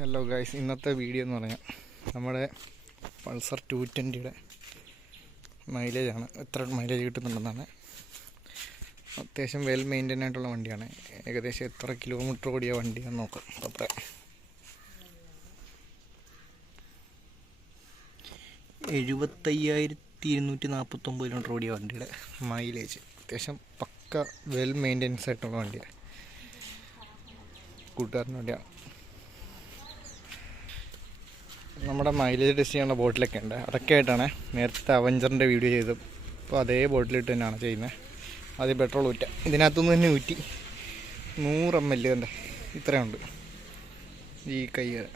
Hello guys, ഇന്നത്തെ video എന്ന് പറഞ്ഞാൽ നമ്മുടെ പൾസർ 220യുടെ മൈലേജാണ്. എത്ര മൈലേജ് കിട്ടുന്നുണ്ടെന്നാണ്. അത്യാവശ്യം വെൽ മെയിൻറ്റെയിൻ ആയിട്ടുള്ള വണ്ടിയാണ്. ഏകദേശം എത്ര കിലോമീറ്റർ ഓടിയ വണ്ടിയാണെന്ന് നോക്കാം. അപ്പോൾ 75,249 കിലോമീറ്റർ ഓടിയ വണ്ടിയുടെ മൈലേജ്. അത്യാവശ്യം പക്ക വെൽ മെയിൻറ്റെയിൻസ് ആയിട്ടുള്ള വണ്ടിയാണ്. കൂട്ടുകാരൻ്റെ വണ്ടിയാണ്. നമ്മുടെ മൈലേജ് ടെസ്റ്റ് ചെയ്യാനുള്ള ബോട്ടിലൊക്കെ ഉണ്ട്. അതൊക്കെ ആയിട്ടാണ് നേരത്തെ അവഞ്ചറിൻ്റെ വീഡിയോ ചെയ്തത്. അപ്പോൾ അതേ ബോട്ടിലിട്ട് തന്നെയാണ് ചെയ്യുന്നത്. ആദ്യം പെട്രോൾ ഊറ്റുക. ഇതിനകത്തുനിന്ന് തന്നെ ഊറ്റി 100 ml ഉണ്ട്, ഇത്രയുണ്ട് ഈ കൈ വരെ.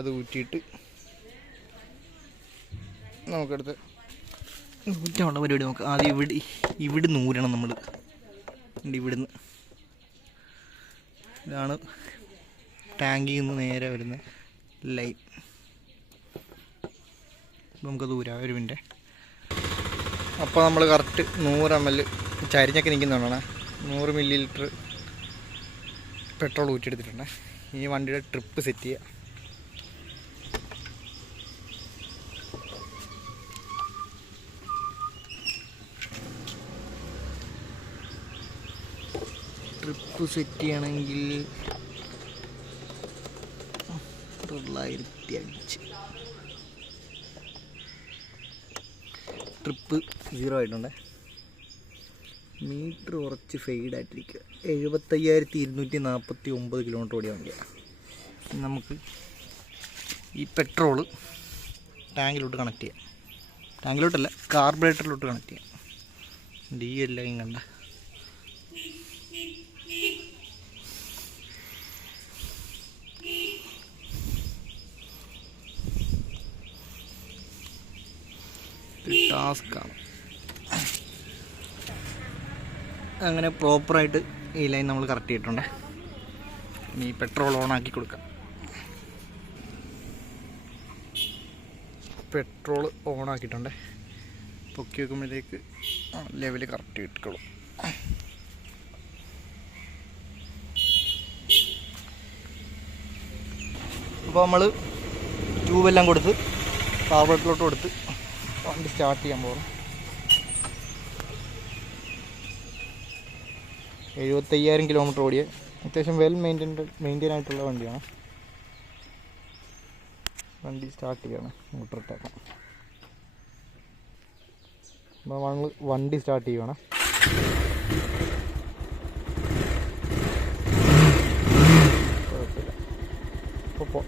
അത് ഊറ്റിയിട്ട് നമുക്കെടുത്ത് ഊറ്റാനുള്ള പരിപാടി നോക്കാം. ആദ്യം ഇവിടെ നൂരണം നമ്മൾ. ഇവിടുന്ന് ഇതാണ് ടാങ്കിൽ നിന്ന് നേരെ വരുന്ന ലൈൻ. നമുക്കത് ഊരാം. ഒരു മിനിറ്റ്. അപ്പോൾ നമ്മൾ കറക്റ്റ് 100 ml ചരിഞ്ഞൊക്കെ നിൽക്കുന്നതാണ്. 100 ml പെട്രോൾ ഊറ്റിയെടുത്തിട്ടുണ്ട്. ഈ വണ്ടിയുടെ ട്രിപ്പ് സെറ്റ് ചെയ്യുക. ട്രിപ്പ് സെറ്റ് ചെയ്യണമെങ്കിൽ 905 ട്രിപ്പ് 0 ആയിട്ടുണ്ട്. മീറ്റർ കുറച്ച് ഫെയ്ഡായിട്ടിരിക്കുക. 75,249 കിലോമീറ്റർ ഓടിയ വണ്ടിയാണ്. നമുക്ക് ഈ പെട്രോള് ടാങ്കിലോട്ട് കണക്ട് ചെയ്യാം. ടാങ്കിലോട്ടല്ല, കാർബറേറ്ററിലോട്ട് കണക്ട് ചെയ്യാം. ഡി എല്ലാം കണ്ട ടാസ്ക്കാണ്. അങ്ങനെ പ്രോപ്പറായിട്ട് ഈ ലൈൻ നമ്മൾ കറക്റ്റ് ചെയ്തിട്ടുണ്ട്. ഇനി പെട്രോൾ ഓണാക്കി കൊടുക്കാം. പെട്രോൾ ഓണാക്കിയിട്ടുണ്ട്. പൊക്കി വെക്കുമ്പോഴത്തേക്ക് ലെവൽ കറക്റ്റ് കിട്ടിക്കോളും. അപ്പോൾ നമ്മൾ ട്യൂബെല്ലാം കൊടുത്ത് കാർബറേറ്ററിലോട്ട് കൊടുത്ത് വണ്ടി സ്റ്റാർട്ട് ചെയ്യാൻ പോകും. 75,000 കിലോമീറ്റർ ഓടിയ അത്യാവശ്യം വെൽ മെയിൻറ്റെയിൻ ആയിട്ടുള്ള വണ്ടിയാണ്. വണ്ടി സ്റ്റാർട്ട് ചെയ്യണം. മോട്ടർ ഇട്ടേക്കാം. അപ്പോൾ വണ്ടി സ്റ്റാർട്ട് ചെയ്യണം. കുഴപ്പമില്ല. അപ്പോൾ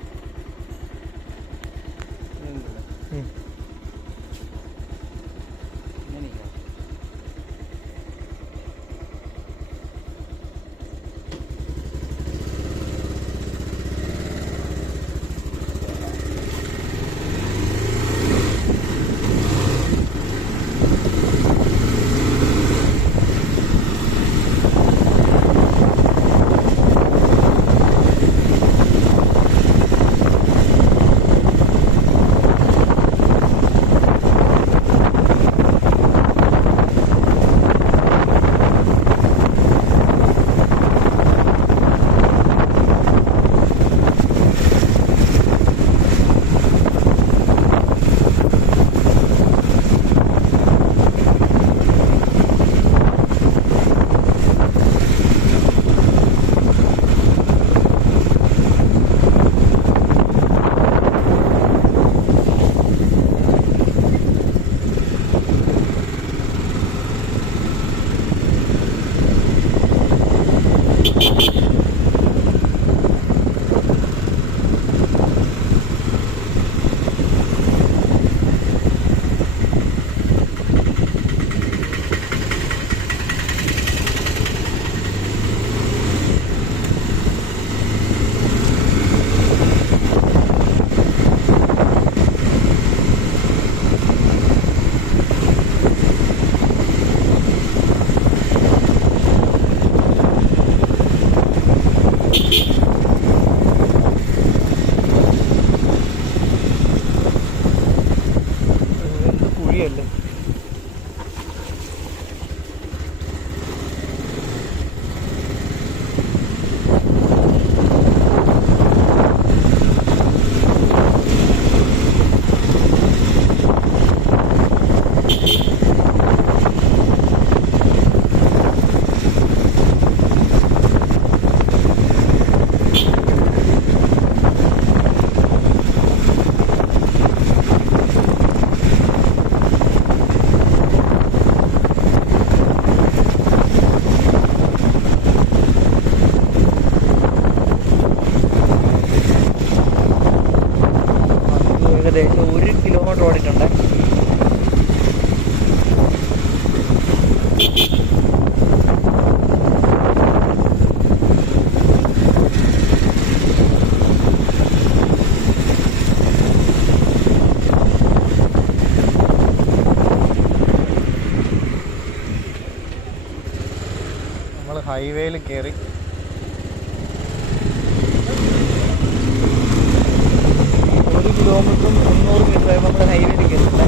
ഏകദേശം 1 കിലോമീറ്റർ ഓടിയിട്ടുണ്ട്. നമ്മൾ ഹൈവേയിൽ കയറി. കിലോമീറ്ററും 300 മീറ്റർ ആയപ്പോൾ നമ്മൾ ഹൈവേയിൽ കയറിയിട്ടുണ്ട്.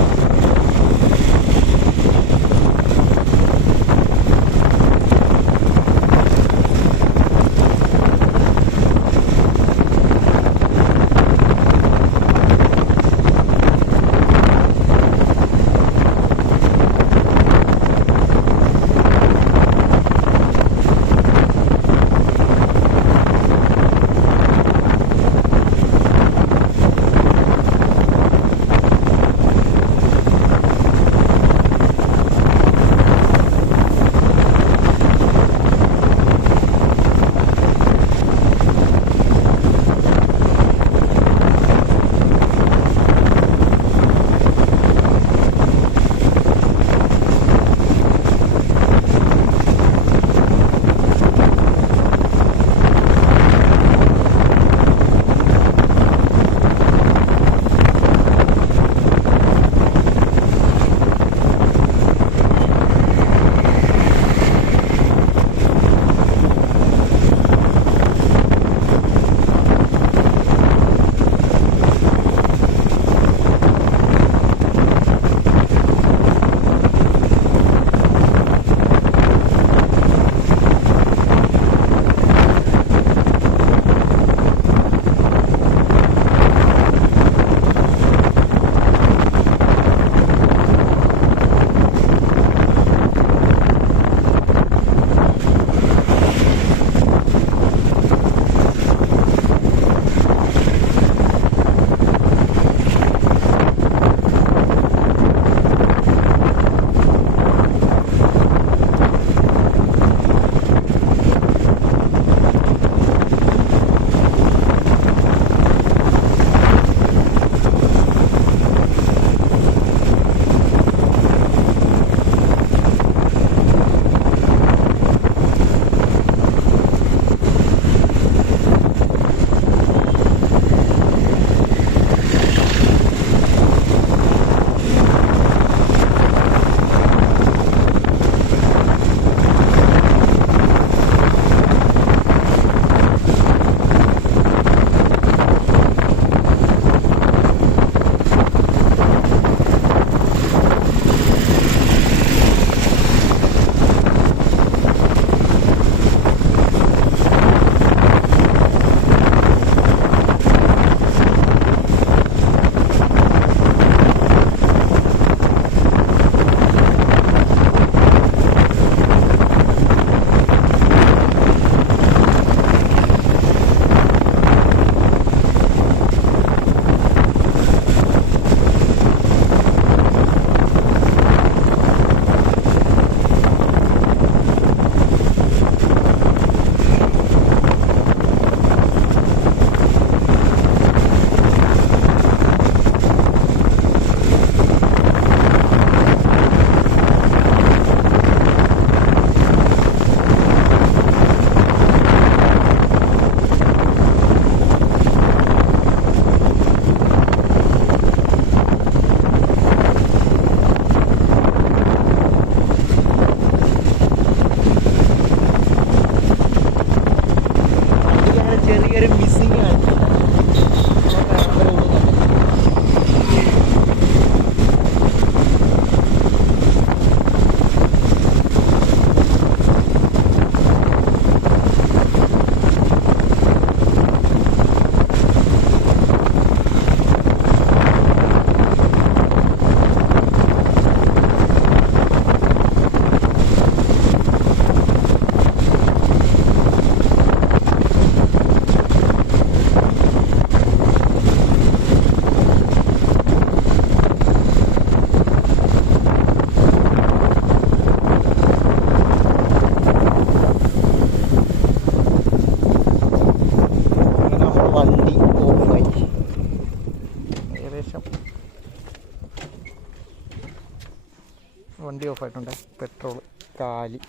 ഓഫ് ആയിട്ടുണ്ട്. പെട്രോൾ കാലി.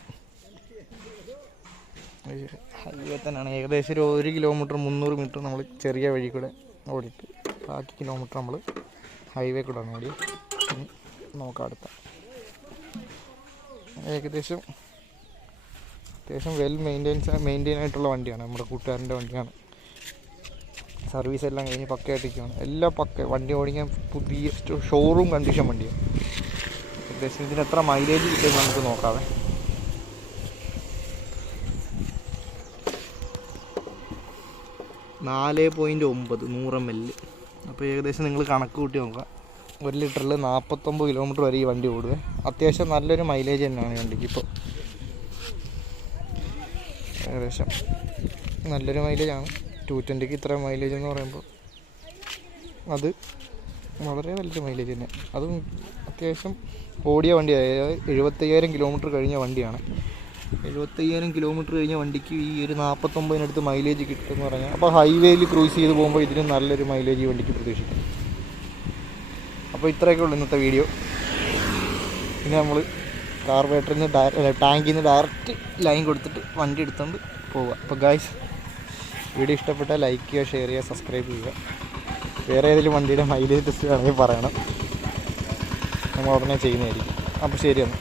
ഹൈവേ തന്നെയാണ്. ഏകദേശം ഒരു 1 കിലോമീറ്റർ 300 മീറ്റർ നമ്മൾ ചെറിയ വഴി കൂടെ ഓടിയിട്ട് ബാക്കി കിലോമീറ്റർ നമ്മൾ ഹൈവേ കൂടെ ആണ് ഓടി. നോക്കാം അടുത്ത. അത്യാവശ്യം വെൽ മെയിൻറ്റെയിൻ ആയിട്ടുള്ള വണ്ടിയാണ്. നമ്മുടെ കൂട്ടുകാരൻ്റെ വണ്ടിയാണ്. സർവീസ് എല്ലാം കഴിഞ്ഞ് പക്കയായിട്ടിരിക്കുകയാണ്. എല്ലാം പക്ക. വണ്ടി ഓടിക്കാൻ പുതിയ ഷോറൂം കണ്ടീഷൻ വണ്ടിയാണ്. ഏകദേശം ഇതിന് എത്ര മൈലേജ് കിട്ടുമെന്ന് നമുക്ക് നോക്കാവേ. 4.9 100 ml. അപ്പോൾ ഏകദേശം നിങ്ങൾ കണക്ക് കൂട്ടി നോക്കുക. 1 ലിറ്ററിൽ 49 കിലോമീറ്റർ വരെ ഈ വണ്ടി ഓടുക. അത്യാവശ്യം നല്ലൊരു മൈലേജ് തന്നെയാണ് ഈ വണ്ടിക്ക്. ഇപ്പോൾ ഏകദേശം നല്ലൊരു മൈലേജാണ്. 220ക്ക് ഇത്ര മൈലേജ് എന്ന് പറയുമ്പോൾ അത് വളരെ നല്ലൊരു മൈലേജ് തന്നെ. അതും അത്യാവശ്യം ഓടിയ വണ്ടിയാണ്. 75,000 കിലോമീറ്റർ കഴിഞ്ഞ വണ്ടിയാണ്. 75,000 കിലോമീറ്റർ കഴിഞ്ഞ വണ്ടിക്ക് ഈ ഒരു 49-നടുത്ത് മൈലേജ് കിട്ടുമെന്ന് പറഞ്ഞാൽ, അപ്പോൾ ഹൈവേയിൽ ക്രൂസ് ചെയ്ത് പോകുമ്പോൾ ഇതിന് നല്ലൊരു മൈലേജ് ഈ വണ്ടിക്ക് പ്രതീക്ഷിക്കും. അപ്പോൾ ഇത്രയൊക്കെ ഉള്ളൂ ഇന്നത്തെ വീഡിയോ. പിന്നെ നമ്മൾ കാർബറേറ്ററിൽ നിന്ന് ടാങ്കിൽ നിന്ന് ഡയറക്റ്റ് ലൈൻ കൊടുത്തിട്ട് വണ്ടി എടുത്തുകൊണ്ട് പോവുക. അപ്പോൾ ഗായ്സ്, വീഡിയോ ഇഷ്ടപ്പെട്ടാൽ ലൈക്ക് ചെയ്യുക, ഷെയർ ചെയ്യുക, സബ്സ്ക്രൈബ് ചെയ്യുക. വേറെ ഏതെങ്കിലും വണ്ടിയുടെ മൈലേജ് ടെസ്റ്റ് ആണെങ്കിൽ പറയണം, നമ്മൾ ഉടനെ ചെയ്യുന്നതായിരിക്കും. അപ്പോൾ ശരിയാണ്.